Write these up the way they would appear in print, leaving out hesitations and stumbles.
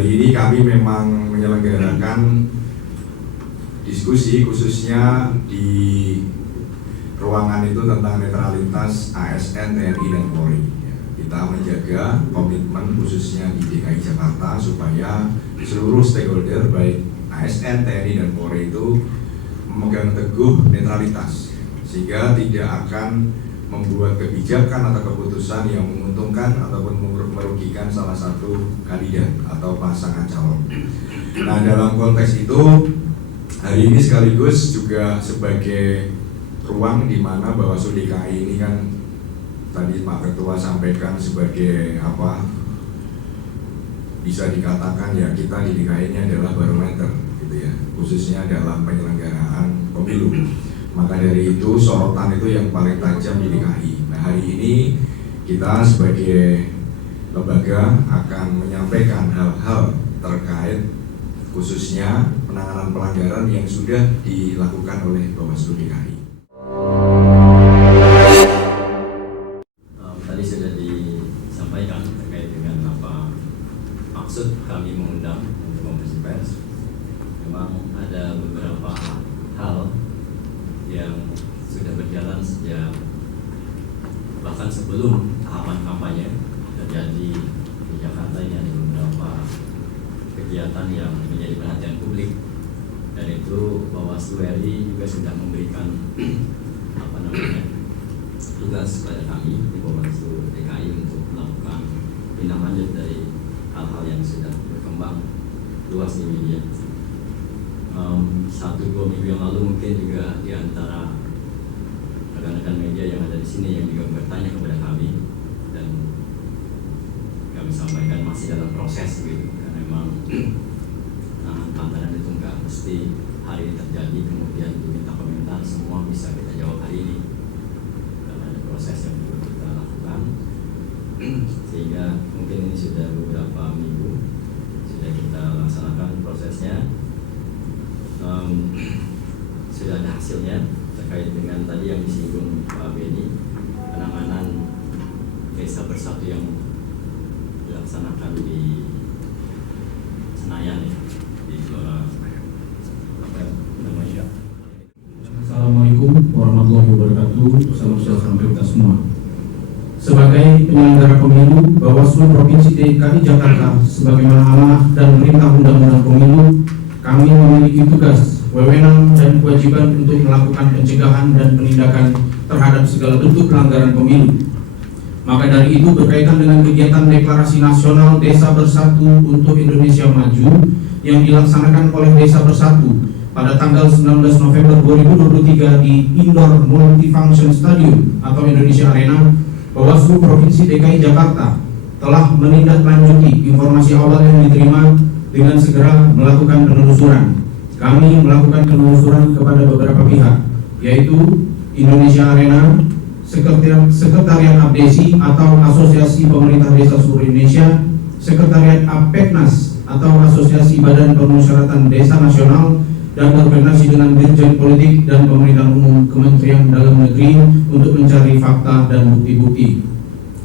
hari ini kami memang menyelenggarakan diskusi khususnya di ruangan itu tentang netralitas ASN, TNI, dan Polri. Kita menjaga komitmen khususnya di DKI Jakarta supaya seluruh stakeholder baik ASN, TNI, dan Polri itu memegang teguh netralitas sehingga tidak akan membuat kebijakan atau keputusan yang menguntungkan ataupun merugikan salah satu kandidat atau pasangan calon. Nah, dalam konteks itu hari ini sekaligus juga sebagai ruang di mana Bawaslu DKI ini kan tadi Pak Ketua sampaikan sebagai bisa dikatakan ya kita di DKI ini adalah barometer gitu ya, khususnya dalam penyelenggaraan pemilu. Maka dari itu sorotan itu yang paling tajam di DKI. Nah, hari ini kita sebagai lembaga akan menyampaikan hal-hal terkait khususnya penanganan pelanggaran yang sudah dilakukan oleh Bawaslu DKI. Tadi sudah disampaikan terkait dengan apa maksud kami mengundang untuk konferensi pers. Memang ada beberapa hal yang sudah berjalan sejak bahkan sebelum tahapan kampanye terjadi di Jakarta. Ini ada beberapa kegiatan yang menjadi perhatian publik, dan itu Bawaslu RI juga sudah memberikan tugas kepada kami di Bawaslu DKI untuk melakukan tindak lanjut dari hal-hal yang sudah berkembang luas di media. 1-2 minggu yang lalu mungkin juga di antara rekan-rekan media yang ada di sini yang juga bertanya kepada kami, dan kami sampaikan masih dalam proses gitu, karena memang tantangan itu nggak mesti hari ini terjadi kemudian diminta komentar semua bisa kita jawab hari ini, karena ada proses yang perlu kita lakukan. Sehingga mungkin ini sudah beberapa minggu sudah kita laksanakan prosesnya. Sudah ada hasilnya terkait dengan tadi yang disinggung Pak Beni, penanganan desa bersatu yang dilaksanakan di Senayan ya, di Gelora apa namanya. Assalamualaikum warahmatullahi wabarakatuh. Salam sejahtera kita semua. Sebagai penyelenggara pemilu, Bawaslu Provinsi DKI Jakarta sebagaimana amanah dan perintah Undang-Undang Pemilu, kami memiliki tugas, wewenang, dan kewajiban untuk melakukan pencegahan dan penindakan terhadap segala bentuk pelanggaran pemilu. Maka dari itu, berkaitan dengan kegiatan Deklarasi Nasional Desa Bersatu untuk Indonesia Maju yang dilaksanakan oleh Desa Bersatu pada tanggal 19 November 2023 di Indoor Multifunction Stadium atau Indonesia Arena, Bawaslu Provinsi DKI Jakarta telah menindaklanjuti informasi awal yang diterima dengan segera melakukan penelusuran. Kami melakukan penelusuran kepada beberapa pihak, yaitu Indonesia Arena, Sekretariat APDESI atau Asosiasi Pemerintah Desa Seluruh Indonesia, Sekretariat APEKNAS atau Asosiasi Badan Permusyawaratan Desa Nasional, dan berkoordinasi dengan Dirjen Politik dan Pemerintahan Umum Kementerian Dalam Negeri untuk mencari fakta dan bukti-bukti.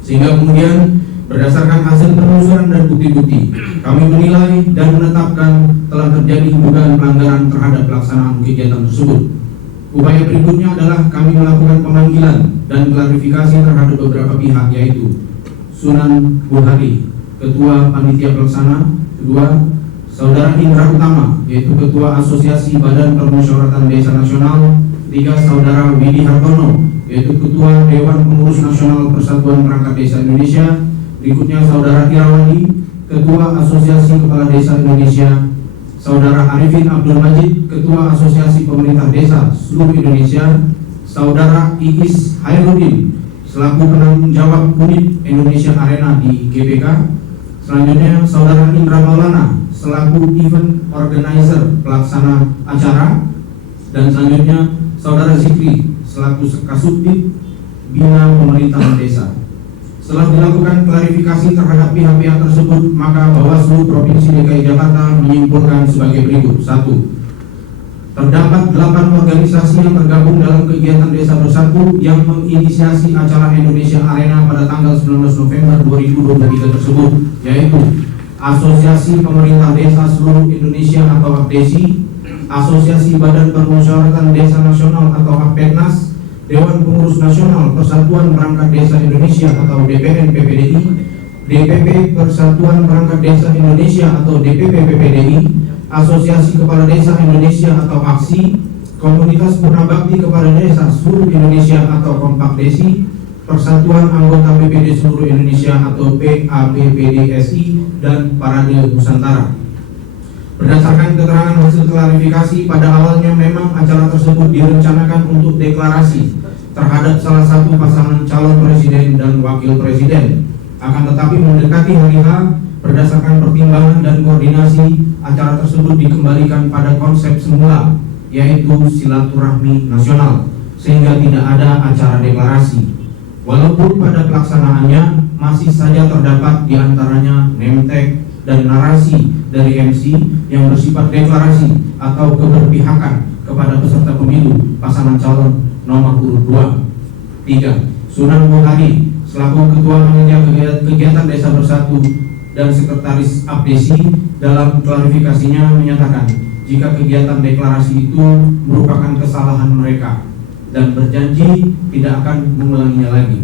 Sehingga kemudian berdasarkan hasil penelusuran dan bukti-bukti, kami menilai dan menetapkan telah terjadi dugaan pelanggaran terhadap pelaksanaan kegiatan tersebut. Upaya berikutnya adalah kami melakukan pemanggilan dan klarifikasi terhadap beberapa pihak, yaitu Sunan Buhari, Ketua Panitia Pelaksana; kedua, Saudara Indra Utama, yaitu Ketua Asosiasi Badan Permusyawaratan Desa Nasional; ketiga, Saudara Widi Hartono, yaitu Ketua Dewan Pengurus Nasional Persatuan Perangkat Desa Indonesia; berikutnya Saudara Irawadi, Ketua Asosiasi Kepala Desa Indonesia; Saudara Arifin Abdul Majid, Ketua Asosiasi Pemerintah Desa Seluruh Indonesia; Saudara Iis Hairudin, selaku penanggung jawab unit Indonesia Arena di GBK; selanjutnya Saudara Indra Maulana, selaku event organizer pelaksana acara; dan selanjutnya Saudara Zikri, selaku Kasubdit Bina Pemerintahan Desa. Setelah dilakukan klarifikasi terhadap pihak-pihak tersebut, maka Bawaslu Provinsi DKI Jakarta menyimpulkan sebagai berikut. 1. Terdapat 8 organisasi yang tergabung dalam kegiatan Desa Bersatu yang menginisiasi acara Indonesia Arena pada tanggal 19 November 2023 tersebut, yaitu Asosiasi Pemerintah Desa Seluruh Indonesia atau APDESI, Asosiasi Badan Permusyawaratan Desa Nasional atau APDNAS, Dewan Pengurus Nasional Persatuan Perangkat Desa Indonesia atau DPN PPDI, DPP Persatuan Perangkat Desa Indonesia atau DPP PPDI, Asosiasi Kepala Desa Indonesia atau AKSI, Komunitas Purna Bakti Kepala Desa Seluruh Indonesia atau KOMPAK-DESI, Persatuan Anggota BPD Seluruh Indonesia atau PABPDSI, dan Parade Nusantara. Berdasarkan keterangan hasil klarifikasi, pada awalnya memang acara tersebut direncanakan untuk deklarasi terhadap salah satu pasangan calon presiden dan wakil presiden. Akan tetapi mendekati hari H, berdasarkan pertimbangan dan koordinasi, acara tersebut dikembalikan pada konsep semula, yaitu silaturahmi nasional, sehingga tidak ada acara deklarasi. Walaupun pada pelaksanaannya masih saja terdapat diantaranya name tag dan narasi dari MC yang bersifat deklarasi atau keberpihakan kepada peserta pemilu pasangan calon nomor urut 2. 3. Sunan Buhari selaku Ketua Panitia Kegiatan Desa Bersatu dan Sekretaris APDESI dalam klarifikasinya menyatakan jika kegiatan deklarasi itu merupakan kesalahan mereka dan berjanji tidak akan mengulanginya lagi.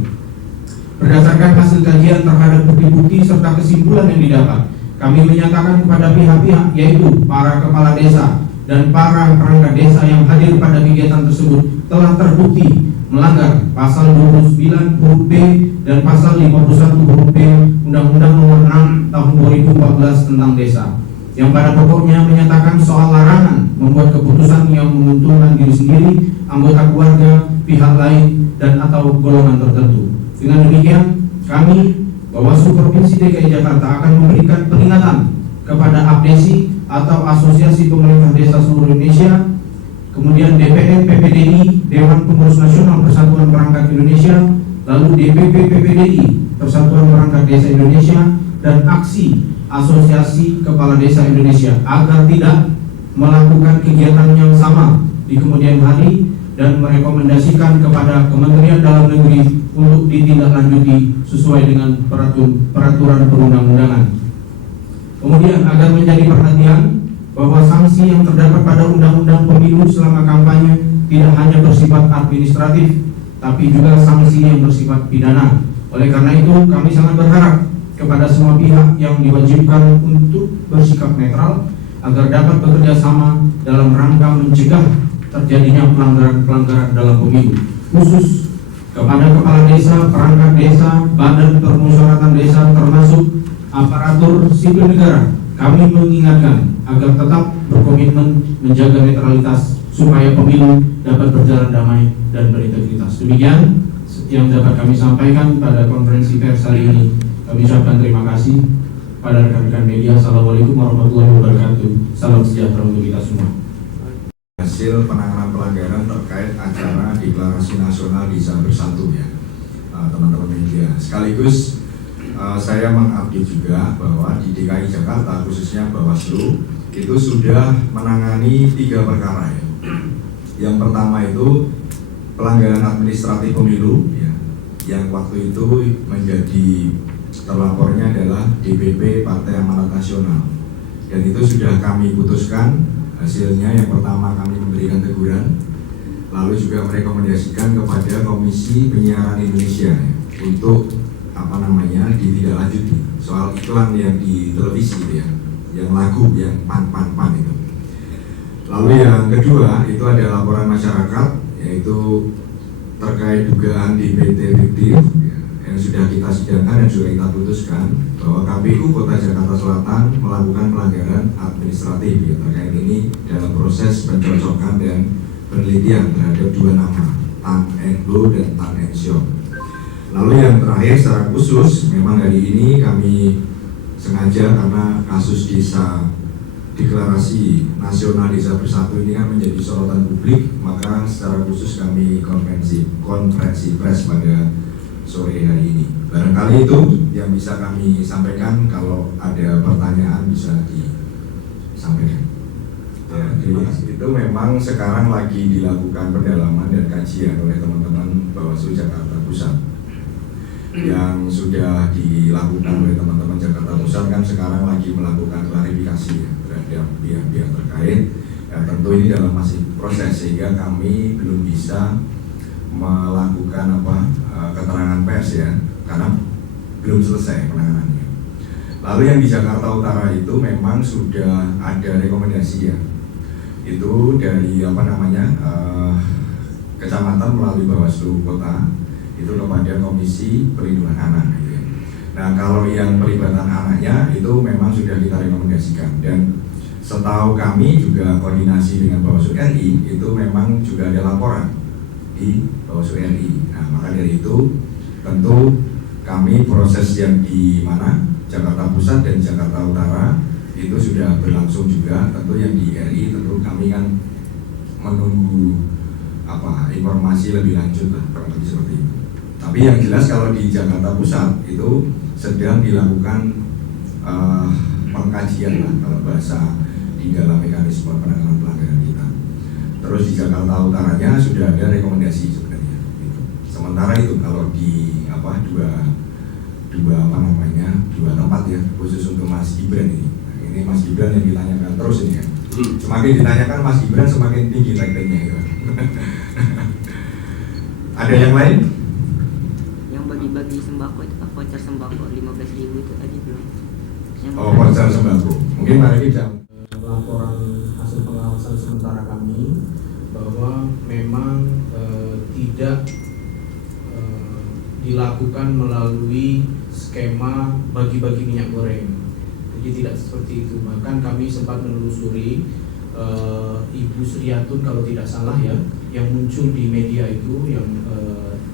Berdasarkan hasil kajian terhadap bukti-bukti serta kesimpulan yang didapat, kami menyatakan kepada pihak-pihak yaitu para kepala desa dan para perangkat desa yang hadir pada kegiatan tersebut telah terbukti melanggar pasal 29 huruf B dan pasal 51 huruf B Undang-Undang Nomor 6 Tahun 2014 tentang Desa, yang pada pokoknya menyatakan soal larangan membuat keputusan yang menguntungkan diri sendiri, anggota keluarga, pihak lain, dan atau golongan tertentu. Dengan demikian, kami Bawaslu Provinsi DKI Jakarta akan memberikan peringatan kepada APDESI atau Asosiasi Pemerintah Desa Seluruh Indonesia, kemudian DPN PPDI, Dewan Pengurus Nasional Persatuan Perangkat Indonesia, lalu DPP PPDI, Persatuan Perangkat Desa Indonesia, dan AKSI, Asosiasi Kepala Desa Indonesia, agar tidak melakukan kegiatan yang sama di kemudian hari dan merekomendasikan kepada Kementerian Dalam Negeri untuk ditindaklanjuti sesuai dengan peraturan perundang-undangan. Kemudian agar menjadi perhatian bahwa sanksi yang terdapat pada Undang-Undang Pemilu selama kampanye tidak hanya bersifat administratif, tapi juga sanksi yang bersifat pidana. Oleh karena itu, kami sangat berharap kepada semua pihak yang diwajibkan untuk bersikap netral agar dapat bekerja sama dalam rangka mencegah terjadinya pelanggaran dalam pemilu, khusus kepada kepala desa, perangkat desa, badan permusyawaratan desa, termasuk aparatur sipil negara. Kami mengingatkan agar tetap berkomitmen menjaga netralitas supaya pemilu dapat berjalan damai dan berintegritas. Demikian yang dapat kami sampaikan pada konferensi pers hari ini. Kami ucapkan terima kasih pada rekan-rekan media. Assalamualaikum warahmatullahi wabarakatuh. Salam sejahtera untuk kita semua. Hasil penanganan pelanggaran terkait acara deklarasi nasional Desa Bersatu ya, teman-teman media. Sekaligus saya mengupdate juga bahwa di DKI Jakarta khususnya Bawaslu itu sudah menangani 3 perkara ya. Yang pertama itu pelanggaran administratif pemilu ya, yang waktu itu menjadi terlapornya adalah DPP Partai Amanat Nasional, dan itu sudah kami putuskan. Hasilnya yang pertama kami memberikan teguran, lalu juga merekomendasikan kepada Komisi Penyiaran Indonesia ya, untuk ditindaklanjuti soal iklan yang di televisi gitu ya, yang lagu yang pan itu. Lalu yang kedua itu ada laporan masyarakat, yaitu terkait dugaan DPT fiktif ya, yang sudah kita sidangkan dan sudah kita putuskan bahwa KPU Kota Jakarta Selatan melakukan pelanggaran administratif ya, terkait ini dalam proses pencocokan dan penelitian terhadap 2 nama, Tan Englo dan Tan Ensyong. Lalu yang terakhir secara khusus, memang hari ini kami sengaja karena kasus desa deklarasi nasional Desa Bersatu ini kan menjadi sorotan publik, maka secara khusus kami konferensi pers pada sore hari ini. Barangkali itu yang bisa kami sampaikan. Kalau ada pertanyaan bisa disampaikan. Ya, itu memang sekarang lagi dilakukan pendalaman dan kajian oleh teman-teman Bawaslu Jakarta Pusat. yang sudah dilakukan oleh teman-teman Jakarta Pusat kan sekarang lagi melakukan klarifikasi ya, terhadap pihak-pihak terkait. Ya, tentu ini dalam masih proses sehingga kami belum bisa melakukan keterangan pers ya, karena belum selesai penanganannya. Lalu yang di Jakarta Utara itu memang sudah ada rekomendasi ya, itu dari kecamatan melalui Bawaslu Kota itu kepada Komisi Perlindungan Anak gitu ya. Nah kalau yang pelibatan anaknya itu memang sudah kita rekomendasikan, dan setahu kami juga koordinasi dengan Bawaslu RI itu memang juga ada laporan di Bawaslu RI. Nah maka dari itu tentu kami proses yang di mana Jakarta Pusat dan Jakarta Utara itu sudah berlangsung juga. Tentu yang di RI tentu kami kan menunggu informasi lebih lanjut lah, kurang lebih seperti itu. Tapi yang jelas kalau di Jakarta Pusat itu sedang dilakukan pengkajian lah kalau bahasa di dalam mekanisme penanganan pelanggaran kita. Terus di Jakarta Utaranya sudah ada rekomendasi sebenarnya. Gitu. Sementara itu kalau di dua tempat ya, khusus untuk Mas Gibran ini. Nah, ini Mas Gibran yang ditanyakan terus ini ya. Semakin ditanyakan Mas Gibran semakin tinggi ratingnya gitu. Ada yang lain? Yang bagi-bagi sembako itu Pak, voucher sembako 15.000 itu tadi belum. Voucher sembako. Mungkin Pak Regi bisa. Laporan hasil pengawasan sementara kami bahwa memang tidak dilakukan melalui skema bagi-bagi minyak goreng. Jadi tidak seperti itu. Bahkan kami sempat menelusuri Ibu Sriatun kalau tidak salah ya, yang muncul di media itu, yang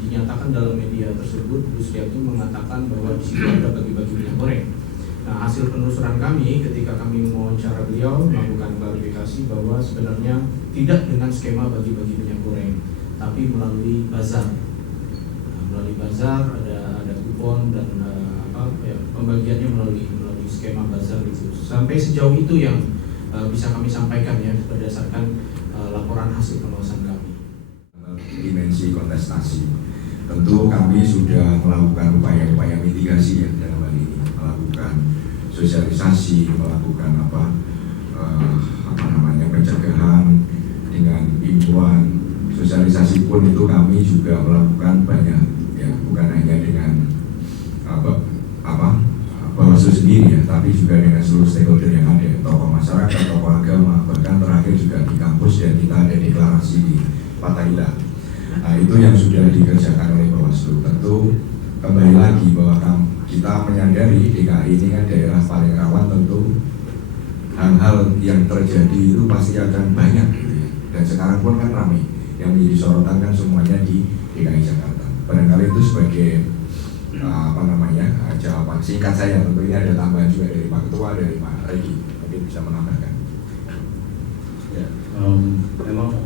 dinyatakan dalam media tersebut, Ibu Sriatun mengatakan bahwa di situ ada bagi-bagi minyak goreng. Nah, hasil penelusuran kami ketika kami mewawancara beliau melakukan klarifikasi bahwa sebenarnya tidak dengan skema bagi-bagi minyak goreng, tapi melalui bazar. Nah, melalui bazar ada kupon dan pembagiannya melalui skema bazar itu. Sampai sejauh itu yang bisa kami sampaikan ya berdasarkan laporan hasil pengawasan kami. Dimensi kontestasi, tentu kami sudah melakukan upaya-upaya mitigasi ya dalam hal ini, melakukan sosialisasi, melakukan pencegahan dengan himbauan. Sosialisasi pun itu kami juga melakukan banyak ya, bukan hanya dengan Bawaslu sendiri ya, tapi juga dengan seluruh stakeholder yang ada, tokoh masyarakat, tokoh agama, bahkan terakhir juga di kampus dan kita ada deklarasi di Fatahillah. Nah, itu yang sudah dikerjakan oleh Bawaslu. Tentu kembali lagi bahwa kita menyadari DKI ini kan daerah paling rawan, tentu hal-hal yang terjadi itu pasti akan banyak gitu ya. Dan sekarang pun kan ramai, yang menjadi sorotan kan semuanya di DKI Jakarta. Barangkali itu sebagai jawaban singkat saya. Tentu ini ada tambahan juga dari Pak Ketua, dari Pak Regi, mungkin bisa menambahkan. Ya, memang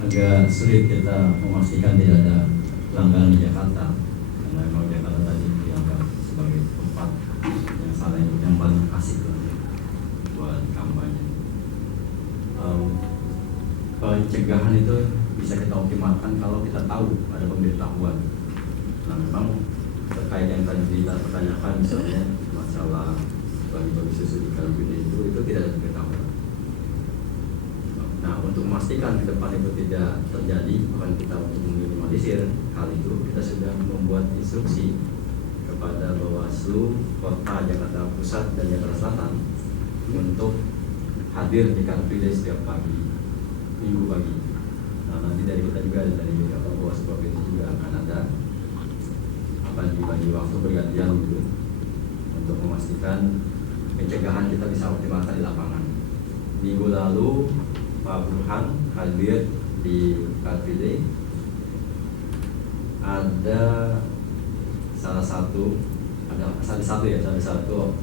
agak sulit kita memastikan tidak ada pelanggaran di Jakarta, karena memang Jakarta tadi dianggap sebagai tempat yang paling asik buat kampanye. Pencegahan itu bisa kita optimalkan kalau kita tahu ada pemberitahuan. Nah, memang terkait yang tadi kita pertanyakan, misalnya masalah bagi-bagi susu di Car Free Day itu tidak ada pemberitahuan. Nah, untuk memastikan ke depan itu tidak terjadi, bahkan kita untuk meminimalisir hal itu, kita sudah membuat instruksi kepada Bawaslu Kota Jakarta Pusat dan Jakarta Selatan untuk hadir di Car Free Day setiap pagi, minggu pagi. Nah, nanti dari kita juga, dari Bawaslu Provinsi juga akan ada bagi waktu bergantian gitu, untuk memastikan pencegahan kita bisa optimalkan di lapangan. Minggu lalu Pak Burhan hadir di Car Free Day. Ada salah satu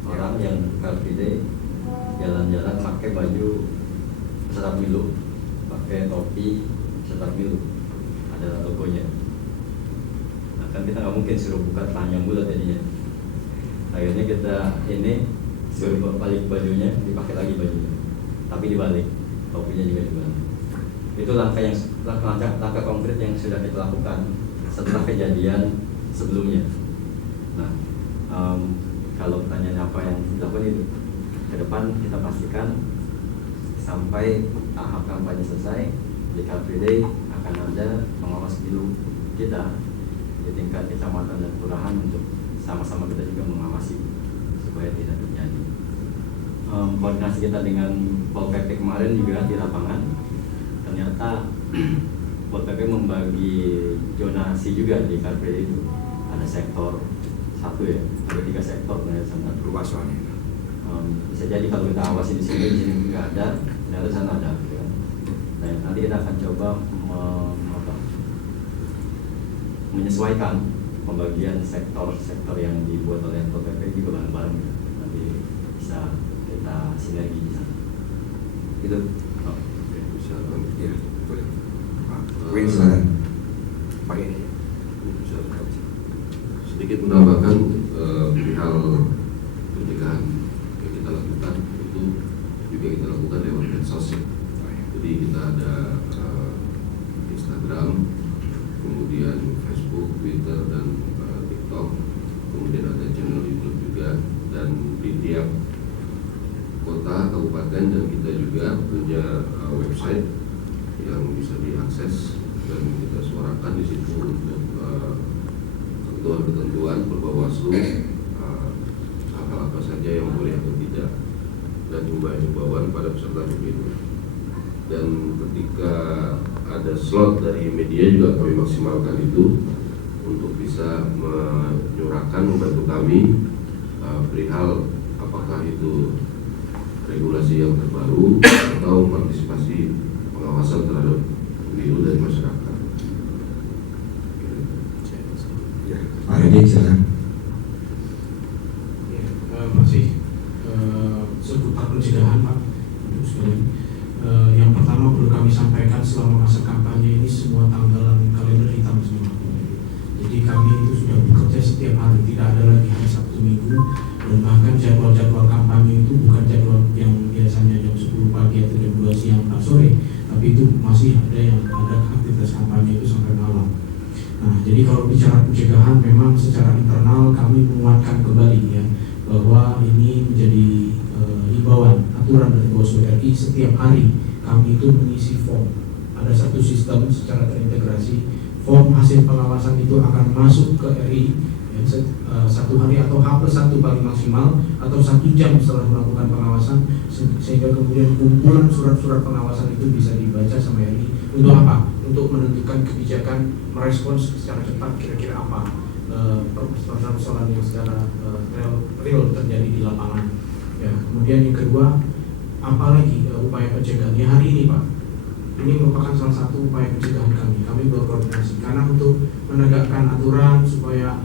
orang yang Car Free Day jalan-jalan pakai baju peserta pemilu, pakai topi peserta pemilu, ada logonya. Nah, kan kita nggak mungkin suruh buka telanjang bulat jadinya. Akhirnya kita ini suruh balik bajunya, dipakai lagi bajunya, tapi dibalik, topinya juga dibalik. Itu langkah konkret yang sudah kita lakukan setelah kejadian sebelumnya. Nah, kalau pertanyaannya apa yang dilakukan itu ke depan, kita pastikan sampai tahap kampanye selesai di Car Free Day akan ada pengawas pemilu kita di tingkat kecamatan dan kelurahan untuk sama-sama kita juga mengawasi supaya tidak terjadi. Koordinasi kita dengan Pol PP kemarin juga di lapangan, ternyata Pol PP membagi zonasi juga di Car Free Day itu. Ada sektor satu ya, ada 3 sektor sangat Luas soalnya. Bisa jadi kalau kita awasi di sini nggak ada, ternyata sana ada. Ya. Nah, nanti kita akan coba menyesuaikan pembagian sektor-sektor yang dibuat oleh Pol PP juga bareng-bareng. Nanti bisa kita sinergi di sana. Gitu. Oh. Oke, bisa Ya, boleh. Pak Win, silakan. Pak ini. bisa sedikit menambahkan perihal pencegahan yang kita lakukan itu juga kita lakukan lewat medsos ya. Jadi kita ada Instagram, kemudian Facebook, Twitter, dan TikTok, kemudian ada channel YouTube juga, dan di tiap kota, kabupaten, dan kita juga punya website yang bisa diakses dan kita suarakan di situ untuk ketentuan-ketentuan Perbawaslu, hal apa saja yang boleh atau tidak, dan himbauan pada peserta pemilu. Dan ketika ada slot dari media juga kami maksimalkan itu untuk bisa menyuarakan, membantu kami perihal apakah itu regulasi yang terbaru atau partisipasi pengawasan terhadap pemilu dari masyarakat. Ya, Pak Redi, silakan. Masih seputar pencegahan Pak untuk sekalian. Yang pertama perlu kami sampaikan, selama masa kampanye ini semua tanggalan kalender hitam semua. Jadi kami itu sudah bekerja setiap hari, tidak ada lagi hari Sabtu Minggu, dan bahkan jadwal-jadwal kampanye itu bukan jadwal yang biasanya jam 10 pagi atau jam 2 siang atau sore, tapi itu masih ada yang ada aktivitas kampanye itu sampai malam. Nah, jadi kalau bicara pencegahan, memang secara internal kami menguatkan kembali ya, bahwa ini menjadi himbauan aturan dari Bawaslu RI. Setiap hari kami itu mengisi form, ada satu sistem secara terintegrasi. Form hasil pengawasan itu akan masuk ke RI ya, satu hari atau H+1 paling maksimal, atau 1 jam setelah melakukan pengawasan, sehingga kemudian kumpulan surat-surat pengawasan itu bisa dibaca sama RI. Untuk apa? Untuk menentukan kebijakan, merespons secara cepat kira-kira apa persoalan yang secara real terjadi di lapangan. Ya, kemudian yang kedua, apalagi upaya pencegahan ya hari ini Pak, ini merupakan salah satu upaya pencegahan kami. Kami berkoordinasi karena untuk menegakkan aturan supaya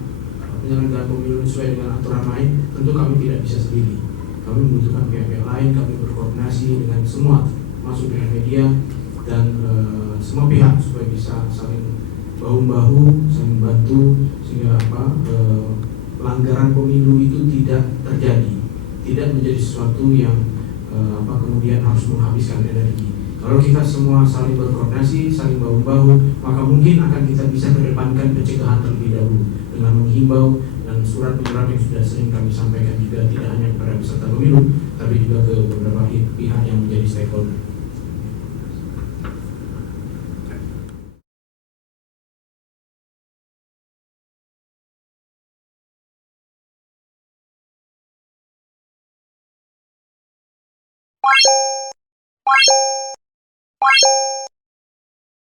penyelenggaraan pemilu sesuai dengan aturan lain, tentu kami tidak bisa sendiri. Kami membutuhkan pihak-pihak lain. Kami berkoordinasi dengan semua, masuk dengan media dan semua pihak supaya bisa saling bahu-bahu, saling bantu, sehingga pelanggaran pemilu itu tidak terjadi, tidak menjadi sesuatu yang kemudian harus menghabiskan energi. Kalau kita semua saling berkoordinasi, saling bahu-bahu, maka mungkin akan kita bisa kedepankan pencegahan terlebih dahulu dengan menghimbau dan surat menyurat yang sudah sering kami sampaikan juga tidak hanya kepada peserta pemilu, tapi juga ke beberapa pihak yang menjadi stakeholder.